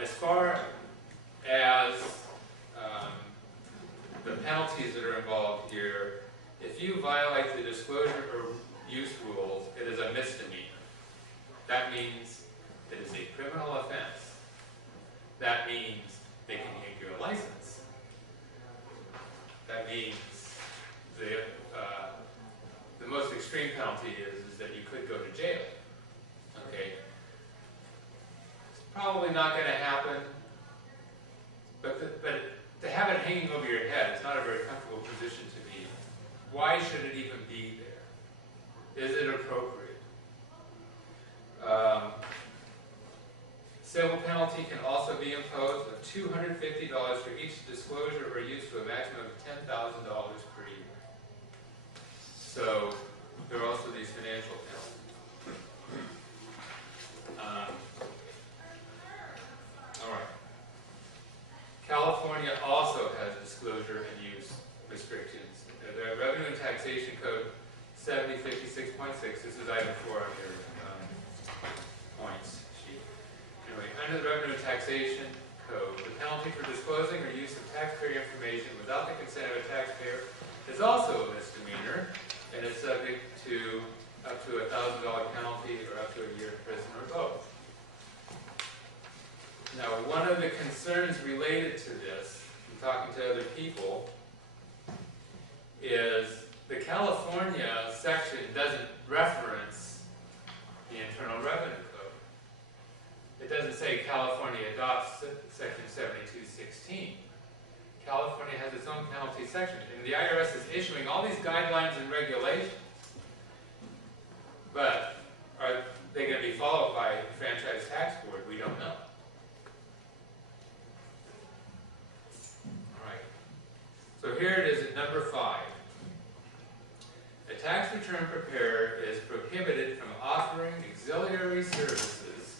As far as the penalties that are involved here, if you violate the disclosure or use rules, it is a misdemeanor. That means it is a criminal offense. That means they can yank your license. That means the most extreme penalty is that you could go to jail. Okay? It's probably not going to happen, but to have it hanging over your head is not a very comfortable position to be in. Why should it even be there? Is it appropriate? Civil penalty can also be imposed of $250 for each disclosure or use to a maximum of $10,000 per year. So there are also these financial penalties. All right. California also has disclosure and use restrictions. The Revenue and Taxation Code 7056.6. This is item 4 on your points sheet. Anyway, under the Revenue and Taxation Code, the penalty for disclosing or use of taxpayer information without the consent of a taxpayer is also a misdemeanor, and is subject to up to a $1,000 penalty or up to a year in prison or both. Now, one of the concerns related to this, from talking to other people, is the California section doesn't reference the Internal Revenue Code. It doesn't say California adopts Section 7216. California has its own penalty section, and the IRS is issuing all these guidelines and regulations. But are they going to be followed by the Franchise Tax Board? We don't know. All right. So here it is at number 5. A tax return preparer is prohibited from offering auxiliary services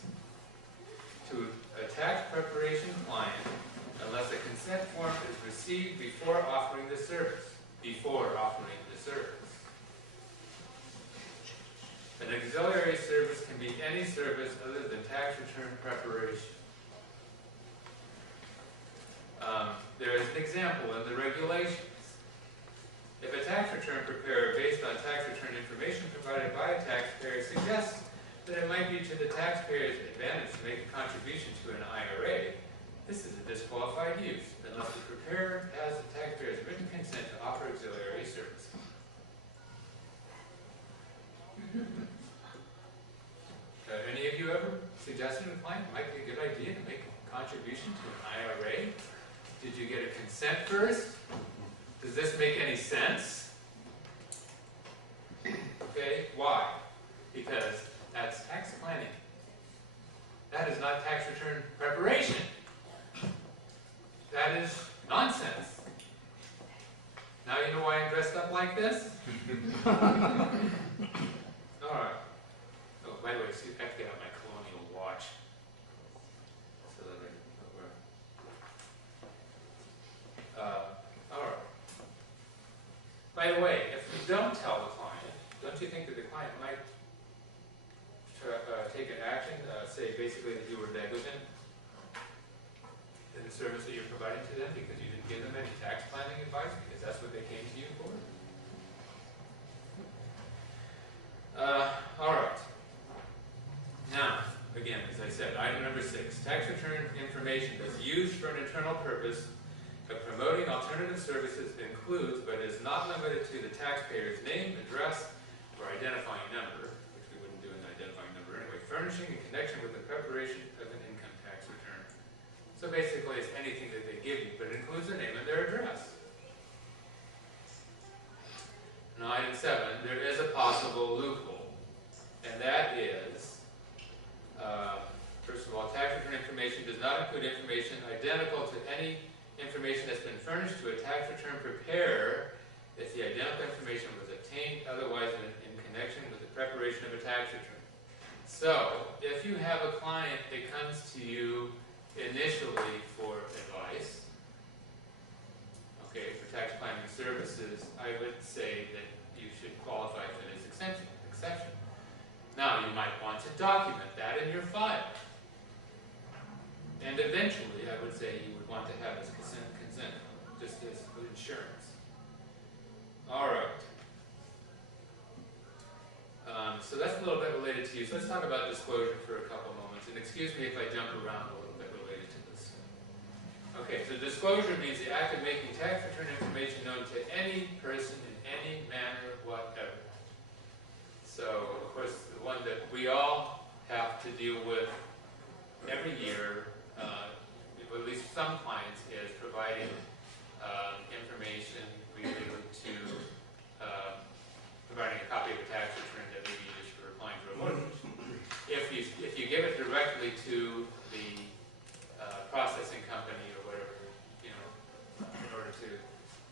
to a tax preparation client unless a consent form is received before offering the service. An auxiliary service can be any service other than tax return preparation. There is an example in the regulations. If a tax return preparer based on tax return information provided by a taxpayer suggests that it might be to the taxpayer's advantage to make a contribution to an IRA, this is a disqualified use unless the preparer has the taxpayer's written consent to offer auxiliary services. Any of you ever suggested to a client it might be a good idea to make a contribution to an IRA? Did you get a consent first? Does this make any sense? Okay, why? Because that's tax planning. That is not tax return preparation. That is nonsense. Now you know why I'm dressed up like this? Alright. Oh, by the way, see, I have to get out my colonial watch. So that I know where. Alright. By the way, if you don't tell the client, don't you think that the client might take an action, say basically that you were negligent in the service that you're providing to them because you didn't give them any tax planning advice, because that's what they came to you for? Alright. Now, again, as I said, item number 6. Tax return information is used for an internal purpose of promoting alternative services includes, but is not limited to, the taxpayer's name, address, or identifying number, which we wouldn't do an identifying number anyway, furnishing in connection with the preparation of an income tax return. So basically it's anything that they give you, but it includes their name and their address. Now, item 7, there is a possible loophole, and that is, first of all, tax return information does not include information identical to any information that's been furnished to a tax return preparer if the identical information was obtained otherwise in connection with the preparation of a tax return. So, if you have a client that comes to you initially for advice, okay, for tax planning services, I would say that you should qualify for this exception. Now, you might want to document that in your file. And And eventually, I would say you would want to have this consent, just as with insurance. All right. So that's a little bit related to you. So let's talk about disclosure for a couple moments. And excuse me if I jump around a little bit related to this. Okay, so disclosure means the act of making tax return information known to any person in any manner whatever. So, of course, the one that we all have to deal with every year, at least some clients, is providing information related to providing a copy of a tax return that may be used for applying for a mortgage. If you give it directly to the processing company or whatever, you know, in order to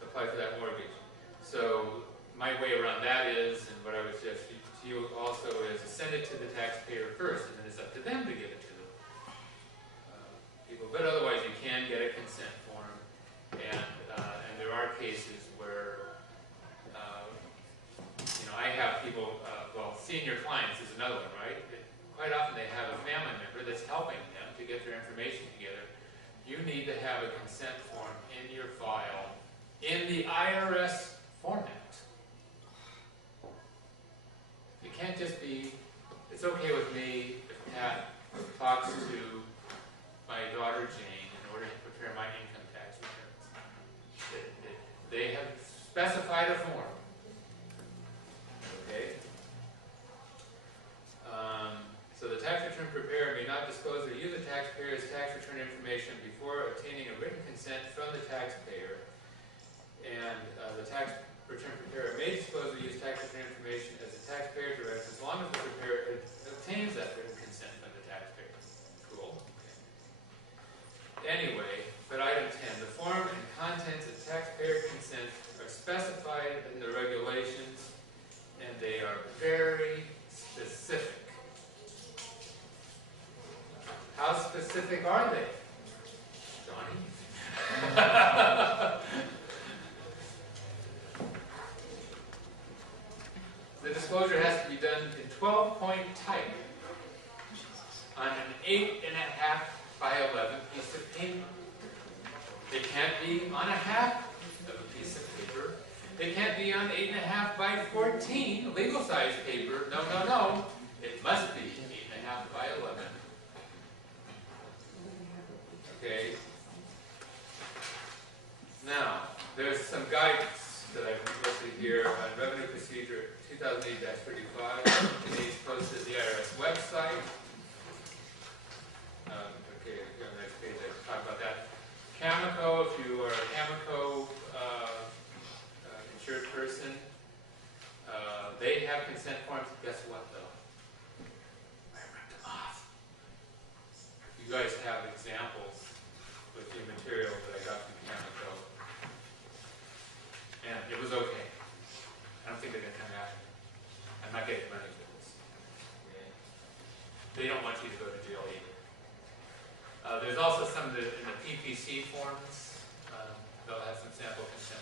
apply for that mortgage. So my way around that is, and what I would suggest to you also is, send it to the taxpayer first, and then it's up to them to give it to the people. But otherwise, you can get a consent form, and there are cases where you know, I have people. Well, senior clients is another one, right? Quite often they have a family member that's helping them to get their information together. You need to have a consent form in your file in the IRS format. It can't just be, it's okay with me if Pat talks to my daughter Jane in order to prepare my income tax returns. They have specified a form. Okay? So the tax return preparer may not disclose or use the taxpayer's tax return information before obtaining a written consent from the taxpayer. And the tax return preparer may disclose or use tax return information as the taxpayer directs, as long as the preparer obtains that written consent from the taxpayer. Cool. Okay. Anyway, but item 10, the form and contents of taxpayer consent are specified in the regulations, and they are very specific. How specific are they, Johnny? The disclosure has to be done in 12-point type on an 8.5 by 11 piece of paper. It can't be on a half of a piece of paper. It can't be on 8.5 by 14 legal size paper. No, no, no. It must be 8.5 by 11. Okay. Now, there's some guidance that I've listed here on Revenue Procedure 2008-35. Today's posted to the IRS website. Okay, on the next page I talk about that. Cameco, if you are a Cameco insured person, they have consent forms. Guess what, though? I ripped them off. You guys have examples with the material that I got from Cameco. And it was okay. I don't think they're going to come after me. I'm not getting money for this. Okay? They don't want you to go to jail either. There's also some in the PPC forms. They'll have some sample consent